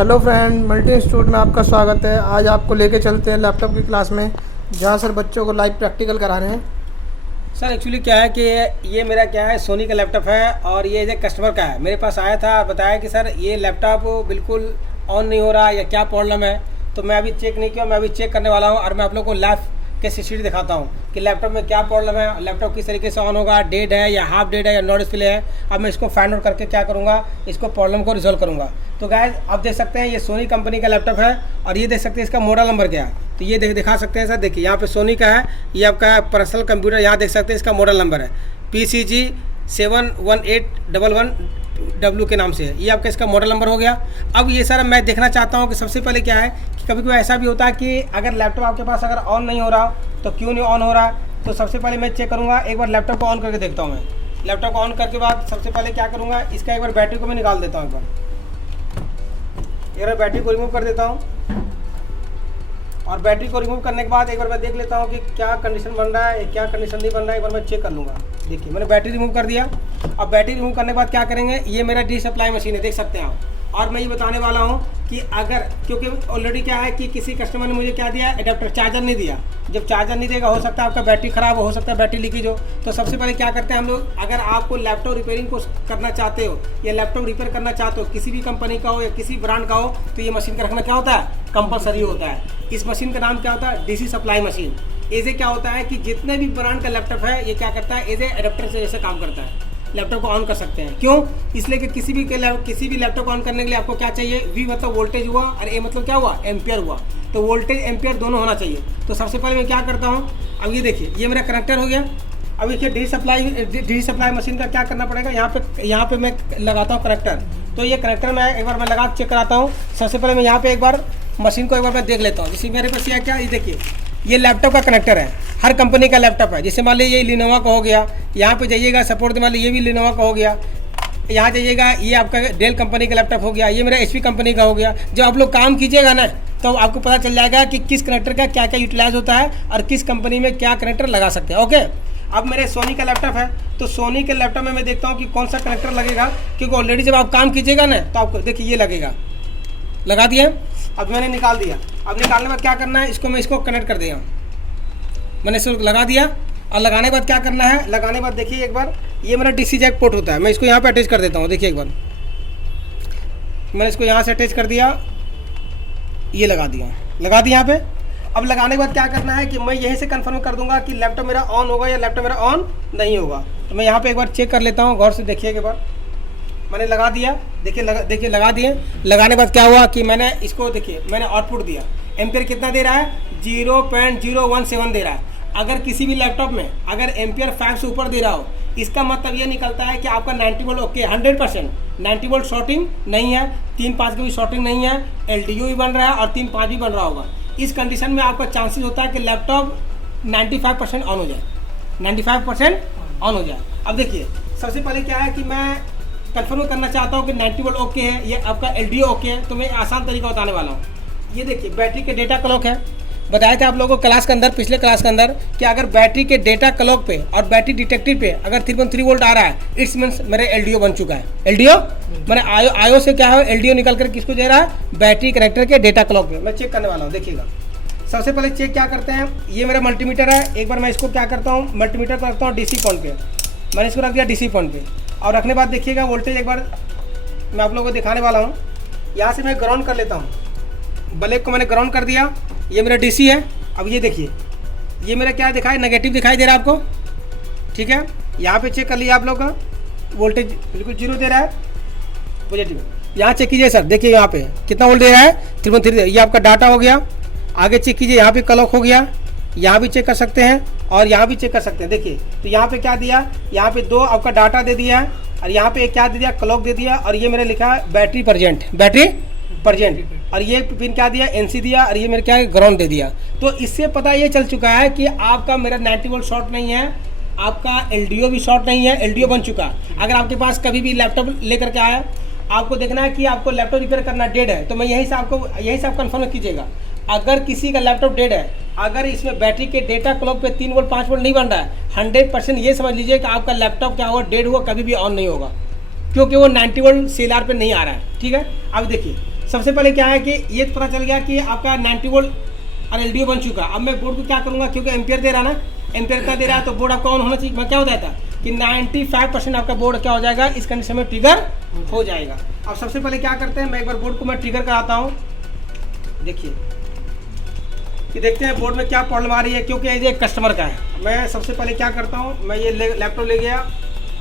Hello friend, multi institute में आपका स्वागत है। आज आपको लेके चलते हैं लैपटॉप की क्लास में, जहाँ सर बच्चों को लाइव प्रैक्टिकल करा रहे हैं। सर एक्चुअली क्या है कि ये मेरा क्या है सोनी का लैपटॉप है और ये एक कस्टमर का है। मेरे पास आया था और बताया कि सर ये लैपटॉप बिल्कुल ऑन नहीं हो रहा या क्या प्रॉब्लम है। तो मैं अभी चेक नहीं किया, मैं अभी चेक करने वाला हूँ और मैं आप लोग को लाइव के सीसीटी दिखाता हूँ कि लैपटॉप में क्या प्रॉब्लम है, लैपटॉप किस तरीके से ऑन होगा, डेड है या हाफ डेड है या नॉट डिस्प्ले है। अब मैं इसको फाइंड आउट करके क्या करूँगा, इसको प्रॉब्लम को रिजॉल्व करूँगा। तो गाइस आप देख सकते हैं ये सोनी कंपनी का लैपटॉप है और ये देख सकते हैं इसका मॉडल नंबर क्या है। तो ये दिखा सकते हैं सर, देखिए यहाँ पे सोनी का है, ये आपका पर्सनल कंप्यूटर, यहाँ देख सकते हैं इसका मॉडल नंबर है PCG 71811W के नाम से है। ये आपका इसका मॉडल नंबर हो गया। अब ये सर मैं देखना चाहता हूँ कि सबसे पहले क्या है कि कभी कभी ऐसा भी होता है कि अगर लैपटॉप आपके पास अगर ऑन नहीं हो रहा तो क्यों नहीं ऑन हो रहा। तो सबसे पहले मैं चेक करूँगा, एक बार लैपटॉप को ऑन करके देखता हूँ। मैं लैपटॉप को ऑन करके बाद सबसे पहले क्या करूँगा, इसका एक बार बैटरी को मैं निकाल देता हूँ। एक बार बैटरी को रिमूव कर देता हूँ और बैटरी को रिमूव करने के बाद एक बार मैं देख लेता हूँ कि क्या कंडीशन बन रहा है, क्या कंडीशन नहीं बन रहा है। एक बार मैं चेक कर लूँगा। देखिए मैंने बैटरी रिमूव कर दिया। अब बैटरी रिमूव करने के बाद क्या करेंगे, ये मेरा डी सप्लाई मशीन है, देख सकते हैं आप। और मैं ये बताने वाला हूँ कि अगर क्योंकि ऑलरेडी क्या है कि किसी कस्टमर ने मुझे क्या दिया, एडाप्टर चार्जर नहीं दिया। जब चार्जर नहीं देगा हो सकता है आपका बैटरी ख़राब हो सकता है बैटरी लीकेज हो। तो सबसे पहले क्या करते हैं हम लोग, अगर आपको लैपटॉप रिपेयरिंग को करना चाहते हो या लैपटॉप रिपेयर करना चाहते हो, किसी भी कंपनी का हो या किसी ब्रांड का हो, तो ये मशीन का रखना क्या होता है, कंपलसरी होता है। इस मशीन का नाम क्या होता है, DC सप्लाई मशीन। ऐसे क्या होता है कि जितने भी ब्रांड का लैपटॉप है ये क्या करता है, एज ए एडाप्टर से जैसे काम करता है। लैपटॉप को ऑन कर सकते हैं, क्यों, इसलिए कि किसी भी लैपटॉप ऑन करने के लिए आपको क्या चाहिए, V मतलब वोल्टेज हुआ और A मतलब क्या हुआ, एम्पियर हुआ। तो वोल्टेज एम्पियर दोनों होना चाहिए। तो सबसे पहले मैं क्या करता हूँ, अब ये देखिए ये मेरा कनेक्टर हो गया। अब देखिए डी सप्लाई मशीन का क्या करना पड़ेगा, यहाँ पे मैं लगाता हूँ कनेक्टर। तो ये कनेक्टर मैं एक बार मैं लगा चेक कराता हूँ। सबसे पहले मैं यहाँ पे एक बार मशीन को एक बार मैं देख लेता हूँ। जैसे मेरे पास यह क्या, ये देखिए ये लैपटॉप का कनेक्टर है, हर कंपनी का लैपटॉप है। जैसे मान लीजिए ये लिनोवा का हो गया, यहाँ पे जाइएगा सपोर्ट मान लीजिए ये भी लिनोवा का हो गया। यहाँ जाइएगा ये आपका डेल कंपनी का लैपटॉप हो गया, ये मेरा HP कंपनी का हो गया। जब आप लोग काम कीजिएगा ना तो आपको पता चल जाएगा कि किस कनेक्टर का क्या क्या यूटिलाइज होता है और किस कंपनी में क्या कनेक्टर लगा सकते हैं। ओके, अब मेरे सोनी का लैपटॉप है तो सोनी के लैपटॉप में मैं देखता हूँ कि कौन सा कनेक्टर लगेगा, क्योंकि ऑलरेडी जब आप काम कीजिएगा ना तो आपको देखिए ये लगेगा, लगा दिया। अब मैंने निकाल दिया। अब निकालने के बाद क्या करना है, इसको कनेक्ट कर दिया। मैंने इसको लगा दिया और लगाने के बाद क्या करना है, लगाने के बाद देखिए एक बार ये मेरा DC जैक पोर्ट होता है, मैं इसको यहाँ पे अटैच कर देता हूँ। देखिए एक बार मैंने इसको यहाँ से अटैच कर दिया, ये लगा दिया यहाँ पे। अब लगाने के बाद क्या करना है कि मैं यहीं से कंफर्म कर दूंगा कि लैपटॉप मेरा ऑन होगा या लैपटॉप मेरा ऑन नहीं होगा। तो मैं यहाँ पे एक बार चेक कर लेता हूँ, गौर से देखिए। एक बार मैंने लगा दिया, देखिए लगा दिए। लगाने के बाद क्या हुआ कि मैंने इसको देखिए मैंने आउटपुट दिया, एम्पियर कितना दे रहा है, 0.017 दे रहा है। अगर किसी भी लैपटॉप में अगर एम्पियर 5 से ऊपर दे रहा हो, इसका मतलब ये निकलता है कि आपका 90 वोल्ट ओके 100%। 90 वोल्ट शॉर्टिंग नहीं है, 3.5 की भी शॉर्टिंग नहीं है, LDO भी बन रहा है और 3.5 भी बन रहा होगा। इस कंडीशन में आपका चांसेस होता है कि लैपटॉप 95% ऑन हो जाए, 95% ऑन हो जाए। अब देखिए सबसे पहले क्या है कि मैं कंफर्म करना चाहता हूँ कि 90 वोल्ट ओके है, ये आपका LDO ओके है। तो मैं आसान तरीका बताने वाला हूँ। ये देखिए बैटरी के डेटा क्लॉक है, बताया था आप लोगों को क्लास के अंदर, पिछले क्लास के अंदर, कि अगर बैटरी के डेटा क्लॉक पे और बैटरी डिटेक्टिव पे अगर 3.3 वोल्ट आ रहा है, इट्स मीन्स मेरे LDO बन चुका है। LDO मैंने आयो से क्या है, LDO निकल कर किसको दे रहा है, बैटरी कनेक्टर के डेटा क्लॉक पे। मैं चेक करने वाला हूँ, देखिएगा। सबसे पहले चेक क्या करते हैं, ये मेरा मल्टीमीटर है। एक बार मैं इसको क्या करता हूँ, मल्टीमीटर पर रखता हूँ DC पॉइंट पे। मैंने इसको रख दिया DC पॉइंट पे और रखने बाद देखिएगा वोल्टेज एक बार मैं आप लोगों को दिखाने वाला हूँ। यहाँ से मैं ग्राउंड कर लेता हूँ, ब्लैक को मैंने ग्राउंड कर दिया। ये मेरा DC है। अब ये देखिए ये मेरा क्या दिखाई, नेगेटिव दिखाई दे रहा है आपको, ठीक है। यहाँ पे चेक कर लिया आप लोग का वोल्टेज बिल्कुल 0 दे रहा है, पॉजिटिव। यहाँ चेक कीजिए सर, देखिए यहाँ पे कितना वोल्ट दे रहा है, 3.3। ये आपका डाटा हो गया। आगे चेक कीजिए, यहाँ पे क्लॉक हो गया, यहाँ भी चेक कर सकते हैं और यहाँ भी चेक कर सकते हैं। देखिए तो यहाँ पे क्या दिया, यहाँ पे 2 आपका डाटा दे दिया है और यहाँ पे क्या दे दिया, क्लॉक दे दिया। और ये मेरा लिखा है बैटरी प्रजेंट और ये पिन क्या दिया, NC दिया और ये मेरे क्या ग्राउंड दे दिया। तो इससे पता ये चल चुका है कि आपका मेरा 90 वोल्ट शॉर्ट नहीं है, आपका LDO भी शॉर्ट नहीं है, LDO बन चुका। अगर आपके पास कभी भी लैपटॉप लेकर के आया, आपको देखना है कि आपको लैपटॉप रिपेयर करना डेड है, तो मैं यहीं से आप कंफर्म कीजिएगा। अगर किसी का लैपटॉप डेड है, अगर इसमें बैटरी के डेटा क्लॉक पे 3 वोल्ट 5 वोल्ट नहीं बन रहा है, 100% ये समझ लीजिए कि आपका लैपटॉप क्या हुआ, डेड हुआ, कभी भी ऑन नहीं होगा, क्योंकि वो 90 वोल्ट CLR पे नहीं आ रहा है। ठीक है, अब देखिए सबसे पहले क्या है कि ये पता चल गया कि आपका 90 वोल्ट और एलडीओ बन चुका। अब मैं बोर्ड को क्या करूँगा, क्योंकि एम्पियर दे रहा ना, एम्पियर का दे रहा है तो बोर्ड आपका ऑन होना चाहिए। मैं क्या हो जाता कि 95% आपका बोर्ड क्या हो जाएगा, इस कंडीशन में ट्रिगर हो जाएगा। अब सबसे पहले क्या करते हैं, मैं एक बार बोर्ड को मैं ट्रिगर कराता हूँ। देखिए कि देखते हैं बोर्ड में क्या प्रॉब्लम आ रही है, क्योंकि ये कस्टमर का है। मैं सबसे पहले क्या करता हूँ, मैं ये लैपटॉप ले गया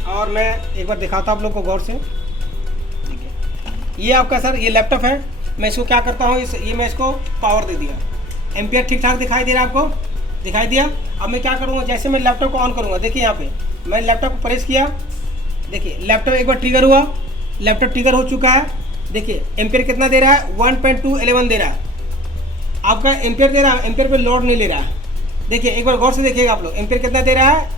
और मैं एक बार दिखाता हूँ आप लोग को गौर से। ठीक है, ये आपका सर ये लैपटॉप है। मैं इसको क्या करता हूँ, ये मैं इसको पावर दे दिया, एम्पियर ठीक ठाक दिखाई दे रहा है आपको, दिखाई दिया। अब मैं क्या करूँगा, जैसे मैं लैपटॉप को ऑन करूँगा, देखिए यहाँ पे मैं लैपटॉप को प्रेस किया, देखिए लैपटॉप एक बार ट्रिगर हुआ, लैपटॉप ट्रिगर हो चुका है। देखिए एम्पियर कितना दे रहा है, 1.211 दे रहा है। आपका एम्पियर दे रहा है, एम्पियर पे लोड नहीं ले रहा है। देखिए एक बार गौर से देखिएगा आप लोग, एम्पियर कितना दे रहा है,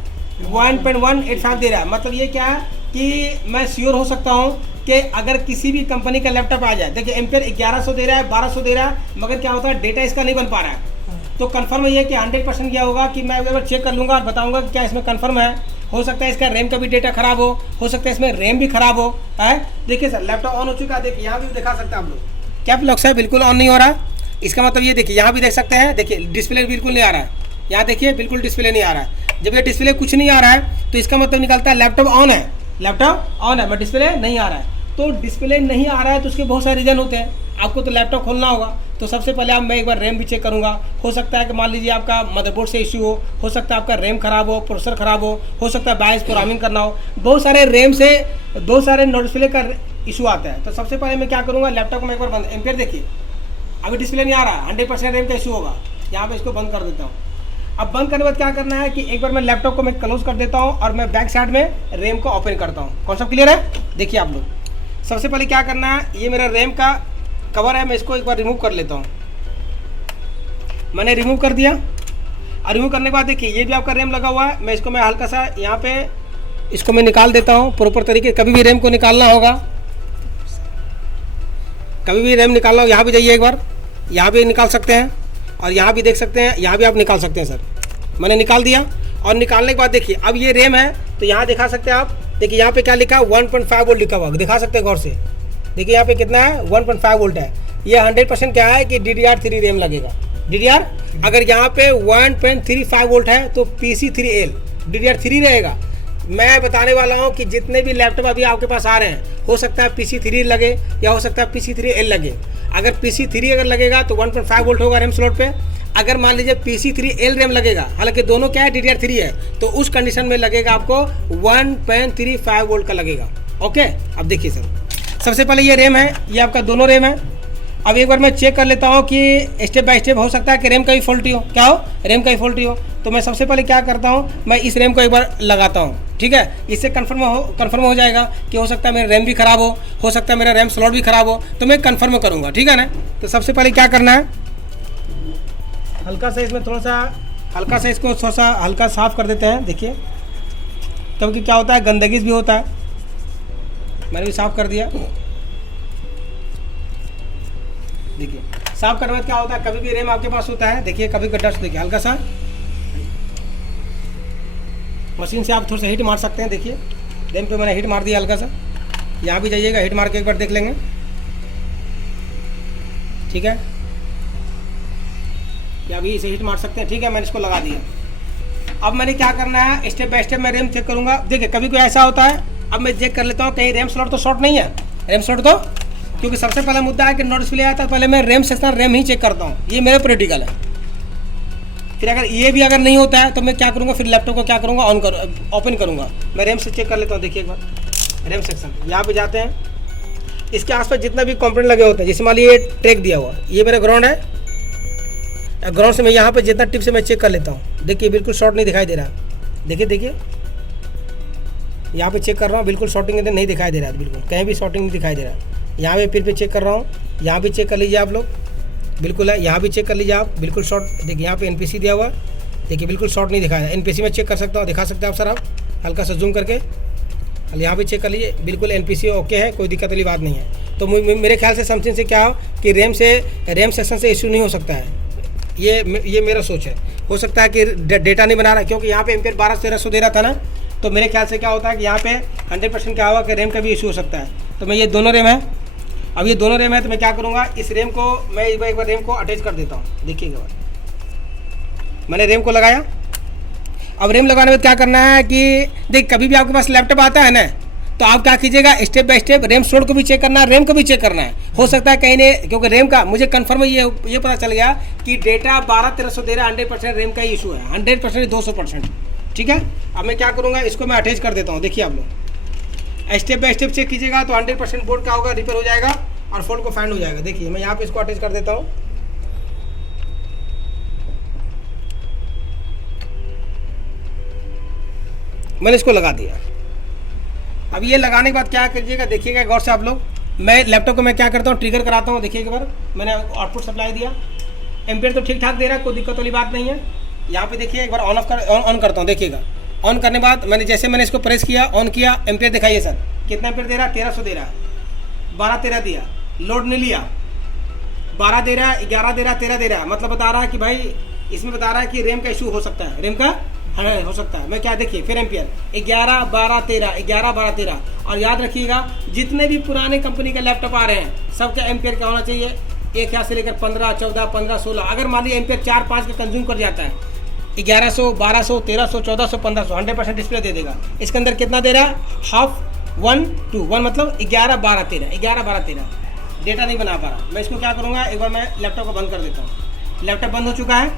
1.185 दे रहा है। मतलब ये क्या है कि मैं श्योर हो सकता हूँ कि अगर किसी भी कंपनी का लैपटॉप आ जाए, देखिए एम्पियर 1100 दे रहा है, 1200 दे रहा है, मगर क्या होता है डेटा इसका नहीं बन पा रहा है। तो कंफर्म ये है कि 100% क्या होगा कि मैं एक बार चेक कर लूँगा और बताऊँगा कि क्या इसमें कंफर्म है। हो सकता है इसका रैम का भी डेटा खराब हो सकता है इसमें रैम भी खराब हो है। देखिए सर लैपटॉप ऑन हो चुका है, देखिए यहाँ भी दिखा सकते हैं आप लोग। क्या लॉक है, बिल्कुल ऑन नहीं हो रहा। इसका मतलब ये देखिए यहाँ भी देख सकते हैं, देखिए डिस्प्ले बिल्कुल नहीं आ रहा है। यहाँ देखिए बिल्कुल डिस्प्ले नहीं आ रहा है। जब ये डिस्प्ले कुछ नहीं आ रहा है तो इसका मतलब निकलता है लैपटॉप ऑन है, लैपटॉप ऑन है, मैं डिस्प्ले नहीं आ रहा है। तो डिस्प्ले नहीं आ रहा है तो उसके बहुत सारे रीज़न होते हैं। आपको तो लैपटॉप खोलना होगा, तो सबसे पहले मैं एक बार रैम भी चेक करूंगा। हो सकता है कि मान लीजिए आपका मदरबोर्ड से इश्यू हो सकता है आपका रैम खराब हो, प्रोसेसर खराब हो सकता है बायस प्रोग्रामिंग करना हो, बहुत सारे रैम से बहुत सारे डिस्प्ले का इशू आता है। तो सबसे पहले मैं क्या करूँगा, लैपटॉप को मैं एक बार बंद, एम्पियर देखिए अभी डिस्प्ले नहीं आ रहा, 100% रैम का इशू होगा। यहाँ पे इसको बंद कर देता हूँ। अब बंद करने के बाद क्या करना है कि एक बार मैं लैपटॉप को मैं क्लोज कर देता हूँ और मैं बैक साइड में रैम को ओपन करता हूँ। कॉन्सेप्ट क्लियर है? देखिए आप लोग, सबसे पहले क्या करना है, ये मेरा रैम का कवर है, मैं इसको एक बार रिमूव कर लेता हूँ। मैंने रिमूव कर दिया और रिमूव करने के बाद देखिए ये भी आपका रैम लगा हुआ है। मैं इसको मैं हल्का सा यहाँ पे इसको मैं निकाल देता हूँ प्रॉपर तरीके। कभी भी रैम को निकालना होगा, कभी भी रैम निकालना हो, यहाँ भी जाइए एक बार, यहाँ भी निकाल सकते हैं और यहाँ भी देख सकते हैं, यहाँ भी आप निकाल सकते हैं। सर मैंने निकाल दिया और निकालने के बाद देखिए अब ये रैम है तो यहाँ दिखा सकते हैं आप। देखिए यहाँ पे क्या लिखा है, 1.5 वोल्ट लिखा हुआ, दिखा सकते हैं गौर से। देखिए यहाँ पे कितना है, 1.5 वोल्ट है। ये 100% क्या है कि DDR3 रैम लगेगा। DDR अगर यहाँ पे 1.35 वोल्ट है तो PC3L DDR3 रहेगा। मैं बताने वाला हूँ कि जितने भी लैपटॉप अभी आपके पास आ रहे हैं, हो सकता है PC3 लगे या हो सकता है PC3L लगे। अगर PC3 अगर लगेगा तो 1.5 वोल्ट होगा रैम स्लॉट पे। अगर मान लीजिए PC3L रैम लगेगा, हालांकि दोनों क्या है DDR3 है, तो उस कंडीशन में लगेगा आपको 1.35 वोल्ट का लगेगा। ओके, अब देखिए सर सबसे पहले ये रैम है, ये आपका दोनों रैम है। अब एक बार मैं चेक कर लेता हूँ कि स्टेप बाय स्टेप, हो सकता है कि रैम का ही फॉल्टी हो, क्या हो, रैम का ही फॉल्टी हो। तो मैं सबसे पहले क्या करता हूँ, मैं इस रैम को एक बार लगाता हूँ। ठीक है, इससे कन्फर्म हो जाएगा कि हो सकता है मेरा रैम भी खराब हो सकता है मेरा रैम स्लॉट भी खराब हो, तो मैं कन्फर्म करूँगा। ठीक है ना। तो सबसे पहले क्या करना है, हल्का सा इसमें हल्का सा इसको थोड़ा सा हल्का साफ कर देते हैं। देखिए क्योंकि क्या होता है, गंदगी भी होता है। मैंने भी साफ कर दिया। देखिए साफ करने के बाद क्या होता है, कभी भी रैम आपके पास होता है, देखिए कभी डस्ट, देखिए हल्का सा मशीन से आप थोड़ा सा हीट मार सकते हैं। देखिए रैम पे मैंने हीट मार दिया हल्का सा। यहाँ भी जाइएगा, हीट मार के एक बार देख लेंगे। ठीक है, या भी इसे हीट मार सकते हैं। ठीक है, मैंने इसको लगा दिया। अब मैंने क्या करना है, स्टेप बाय स्टेप मैं रैम चेक करूँगा। देखिए कभी कोई ऐसा होता है, अब मैं चेक कर लेता हूँ कहीं रैम स्लॉट तो शॉर्ट नहीं है। रैम स्लॉट तो, क्योंकि सबसे पहला मुद्दा है कि नो डिस्प्ले आता है, पहले मैं रैम सेक्शन रैम ही चेक करता हूँ, ये मेरा प्रैक्टिकल है। फिर अगर ये भी अगर नहीं होता है तो मैं क्या करूँगा, फिर लैपटॉप को क्या करूँगा, ओपन करूँगा। मैं रैम से चेक कर लेता हूँ। देखिए एक बार रैम सेक्शन, यहाँ पे जाते हैं, इसके आसपास जितना भी कंपोनेंट लगे होते हैं, जैसे मान लीजिए ट्रैक दिया हुआ, ये मेरा ग्राउंड है, ग्राउंड से मैं यहाँ पे जितना टिप से मैं चेक कर लेता हूँ। देखिए बिल्कुल शॉर्ट नहीं दिखाई दे रहा। देखिए यहाँ पे चेक कर रहा हूँ, बिल्कुल शॉर्टिंग नहीं दिखाई दे रहा है, बिल्कुल कहीं भी शॉर्टिंग नहीं दिखाई दे रहा है। यहाँ पे फिर चेक कर रहा हूँ, यहाँ भी चेक कर लीजिए आप लोग, बिल्कुल है। यहाँ भी चेक कर लीजिए आप, बिल्कुल शॉर्ट। देखिए यहाँ पे NPC दिया हुआ, देखिए बिल्कुल शॉर्ट नहीं दिखाया। NPC में चेक कर सकता हूँ, दिखा सकते हैं आप सर, आप हल्का सा जूम करके यहाँ भी चेक कर लीजिए, बिल्कुल NPC ओके है, कोई दिक्कत वाली बात नहीं है। तो मेरे ख्याल से समथिंग से क्या हो कि रैम सेक्शन से इशू नहीं हो सकता है। ये मेरा सोच है। हो सकता है कि डेटा नहीं बना रहा, क्योंकि यहाँ पे एम्पियर 1200-1300 दे रहा था ना, तो मेरे ख्याल से क्या होता है कि यहाँ पे 100% क्या होगा कि रैम का भी इशू हो सकता है। तो मैं ये दोनों रैम है, अब ये दोनों रैम है तो मैं क्या करूँगा, इस रैम को मैं एक बार रैम को अटैच कर देता हूँ। देखिएगा मैंने रैम को लगाया। अब रैम लगाने में क्या करना है कि देख, कभी भी आपके पास लैपटॉप आता है ना, तो आप क्या कीजिएगा, step by step RAM slot को भी चेक करना है, रैम को भी चेक करना है। हो सकता है कहीं ने, क्योंकि रैम का मुझे कन्फर्म ये पता चल गया कि डेटा 12-1300 दे रहा है, 100% रैम का इशू है, 100% 200%। ठीक है, अब मैं क्या करूँगा, इसको मैं अटैच कर देता हूँ। देखिए आप लोग स्टेप बाय स्टेप चेक कीजिएगा तो 100% बोर्ड क्या होगा, रिपेयर हो जाएगा और फोल्ड को फाइंड हो जाएगा। देखिए मैं यहाँ पे इसको अटैच कर देता हूँ। मैंने इसको लगा दिया। अब ये लगाने के बाद क्या कीजिएगा, देखिएगा गौर से आप लोग, मैं लैपटॉप को मैं क्या करता हूँ, ट्रिगर कराता हूँ। देखिए एक बार मैंने आउटपुट सप्लाई दिया, एम्पियर तो ठीक ठाक दे रहा है, कोई दिक्कत वाली बात नहीं है। यहाँ पे देखिए एक बार ऑन करता हूँ। देखिएगा ऑन करने के बाद मैंने इसको प्रेस किया, ऑन किया, एम्पियर दिखाइए सर कितना एम्पियर दे रहा है, 1300 दे रहा है, 12-13 दिया, लोड नहीं लिया, 12 दे रहा है, 11 दे रहा है, 13 दे रहा है, मतलब बता रहा है कि भाई इसमें बता रहा है कि रैम का इशू हो सकता है, रैम का हो सकता है। मैं क्या देखिए फिर एम्पियर 11, 12, 13, 11, 12, 13। और याद रखिएगा जितने भी पुराने कंपनी के लैपटॉप आ रहे हैं सबका एम्पियर क्या होना चाहिए, 1 से लेकर 15, 14, 15, 16। अगर मान लीजिए एम्पियर 4-5 का कंज्यूम कर जाता है, 1100, 1200, 1300, 1400, 1500, 100% डिस्प्ले दे देगा। इसके अंदर कितना दे रहा है, हाफ 1 to 1, मतलब 11, 12, 13, 11, 12, 13 डेटा नहीं बना पा रहा। मैं इसको क्या करूँगा, एक बार मैं लैपटॉप को बंद कर देता हूँ। लैपटॉप बंद हो चुका है,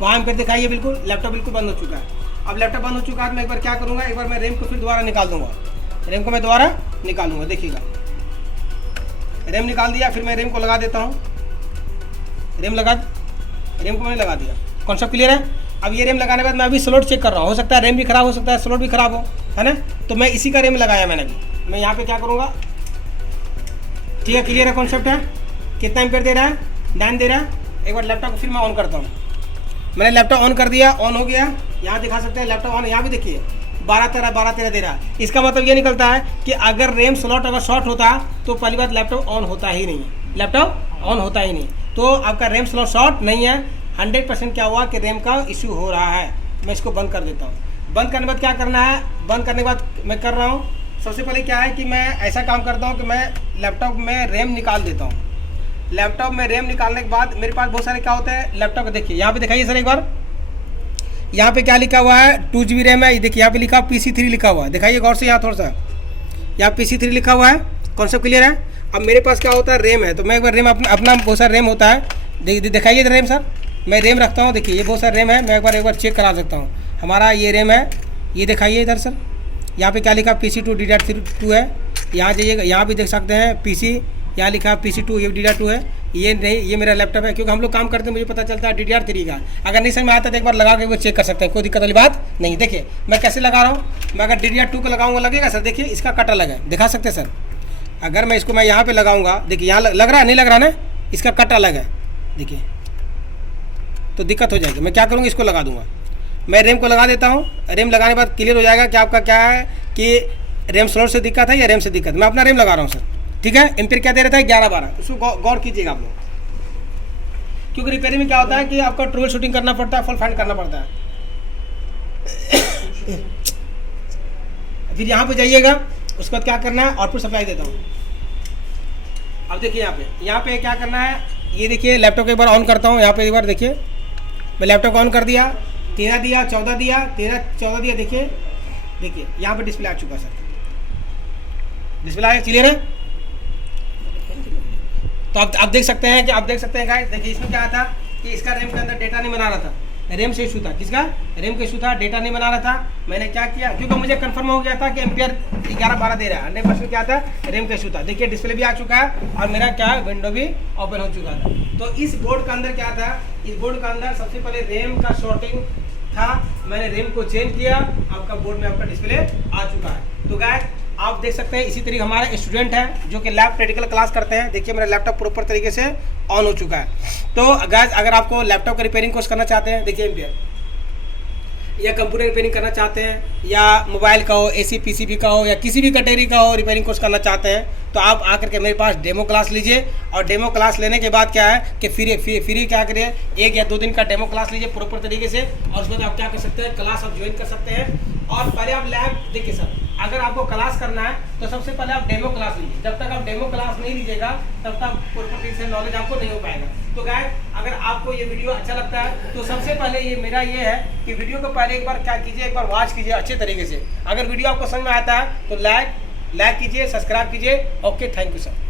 वहाँ एम्पियर दिखाइए, बिल्कुल लैपटॉप बिल्कुल बंद हो चुका है। अब लैपटॉप बंद हो चुका है तो मैं एक बार क्या करूँगा, एक बार मैं रैम को फिर दोबारा निकाल दूंगा, रैम को मैं दोबारा निकालूंगा। देखिएगा रैम निकाल दिया, फिर मैं रैम को लगा देता हूँ। रैम को मैंने लगा दिया। कॉन्सेप्ट क्लियर है। अब ये रैम लगाने के बाद मैं अभी स्लॉट चेक कर रहा हूँ, हो सकता है रैम भी खराब हो सकता है, स्लॉट भी खराब हो, है ना। तो मैं इसी का रैम लगाया मैंने अभी। मैं यहाँ पे क्या करूँगा, ठीक है, क्लियर है कॉन्सेप्ट है। कितना एम्पियर दे रहा है, 9 दे रहा है। एक बार लैपटॉप को फिर मैं ऑन करता हूँ। मैंने लैपटॉप ऑन कर दिया, ऑन हो गया। यहाँ दिखा सकते हैं लैपटॉप ऑन, यहाँ भी देखिए 12-13 दे रहा है। इसका मतलब ये निकलता है कि अगर रैम स्लॉट अगर शॉर्ट होता तो पहली बात लैपटॉप ऑन होता ही नहीं, लैपटॉप ऑन होता ही नहीं। तो आपका रैम स्लॉट शॉर्ट नहीं है, 100% क्या हुआ कि रैम का इशू हो रहा है। मैं इसको बंद कर देता हूँ। बंद करने के बाद क्या करना है, बंद करने के बाद मैं कर रहा हूँ, सबसे पहले क्या है कि मैं ऐसा काम करता हूँ कि मैं लैपटॉप में रैम निकाल देता हूँ। लैपटॉप में रैम निकालने के बाद मेरे पास बहुत सारे क्या होते हैं लैपटॉप को, देखिए यहाँ पे दिखाइए सर एक बार, यहाँ पे क्या लिखा हुआ है, 2 GB रैम है। ये देखिए यहाँ पे लिखा हुआ PC3 लिखा हुआ है, दिखाइए गौर से यहाँ थोड़ा सा, यहाँ PC3 लिखा हुआ है। कॉन्सेप्ट क्लियर है। अब मेरे पास क्या होता है, रैम है, तो मैं एक बार रैम अपना बहुत सारा रैम होता है, दिखाइए रैम सर। मैं रैम रखता हूँ, देखिए ये बहुत सारा रैम है, मैं एक बार चेक करा सकता हूँ। हमारा ये रैम है, ये दिखाइए इधर सर, यहाँ पे क्या लिखा PC2 DDR2 है। यहाँ जाइएगा, यहाँ भी देख सकते हैं PC, यहाँ लिखा है PC2, ये DDR2 है। ये नहीं, ये मेरा लैपटॉप है, क्योंकि हम लोग काम करते हैं, मुझे पता चलता है DDR3 का। अगर नहीं समझ में आता तो एक बार लगा के वो चेक कर सकते हैं, कोई दिक्कत वाली बात नहीं। देखिए मैं कैसे लगा रहा हूँ, मैं अगर DDR2 को लगाऊंगा लगेगा सर, देखिए इसका कट अलग है, दिखा सकते हैं सर। अगर मैं इसको मैं यहाँ पे लगाऊंगा, देखिए यहाँ लग रहा है, नहीं लग रहा ना, इसका कट अलग है, देखिए, तो दिक्कत हो जाएगी। मैं क्या करूँगा, इसको लगा दूंगा। मैं रैम को लगा देता हूँ। रैम लगाने के बाद क्लियर हो जाएगा कि आपका क्या है कि रैम स्लॉट से दिक्कत है या रैम से दिक्कत। मैं अपना रैम लगा रहा हूँ सर, ठीक है। एम्पियर क्या दे रहा था, 11-12। उसको गौर कीजिएगा आप लोग, क्योंकि रिपेयरिंग में क्या होता है कि आपका ट्रबल शूटिंग करना पड़ता है, फॉल्ट फाइंड करना पड़ता है। फिर यहाँ पे जाइएगा, उसके बाद क्या करना है, आउटपुट सप्लाई देता हूँ। अब देखिए यहाँ पे क्या करना है, ये देखिए लैपटॉप को एक बार ऑन करता हूँ। यहाँ पे एक बार देखिए, मैं लैपटॉप ऑन कर दिया, 13 दिया, 14 दिया, 13, 14 दिया। देखिए यहाँ पे डिस्प्ले आ चुका सर, डिस्प्ले आया, क्लियर है। तो आप देख सकते हैं गाइस, देखिए इसमें क्या था कि इसका रैम के अंदर डेटा नहीं बना रहा था, रैम से इशू था। किसका, रैम का इशू था, डेटा नहीं बना रहा था। मैंने क्या किया, क्योंकि मुझे कंफर्म हो गया था कि एम्पियर 11-12 दे रहा है, 100% क्या था, रैम का इशू था। देखिए डिस्प्ले भी आ चुका है और मेरा क्या विंडो भी ओपन हो चुका था। तो इस बोर्ड के अंदर क्या था, इस बोर्ड के अंदर सबसे पहले रैम का शॉर्टिंग था। मैंने रैम को चेंज किया, आपका बोर्ड में आपका डिस्प्ले आ चुका है। तो गाइस आप देख सकते हैं, इसी तरीके हमारे स्टूडेंट हैं जो कि लैब प्रैक्टिकल क्लास करते हैं। देखिए मेरा लैपटॉप प्रॉपर तरीके से ऑन हो चुका है। तो गाइस अगर आपको लैपटॉप का रिपेयरिंग कोर्स करना चाहते हैं, देखिए एम्पियर, या कंप्यूटर रिपेयरिंग करना चाहते हैं, या मोबाइल का हो, AC PCB का हो, या किसी भी कैटेगरी का हो रिपेयरिंग कोर्स करना चाहते हैं, तो आप आकर के मेरे पास डेमो क्लास लीजिए। और डेमो क्लास लेने के बाद क्या है कि फ्री क्या करिए, 1 या 2 दिन का डेमो क्लास लीजिए प्रॉपर तरीके से, और उसके बाद आप क्या कर सकते हैं, क्लास आप ज्वाइन कर सकते हैं। और पहले आप लैब देखिए सर, अगर आपको क्लास करना है तो सबसे पहले आप डेमो क्लास लीजिए। जब तक आप डेमो क्लास नहीं लीजिएगा तब तक प्रॉपर्टी से नॉलेज आपको नहीं हो पाएगा। तो गाइस, अगर आपको ये वीडियो अच्छा लगता है तो सबसे पहले मेरा ये है कि वीडियो को पहले एक बार क्या कीजिए, एक बार वॉच कीजिए अच्छे तरीके से। अगर वीडियो आपको समझ में आता है तो लाइक कीजिए, सब्सक्राइब कीजिए। Okay, thank you sir.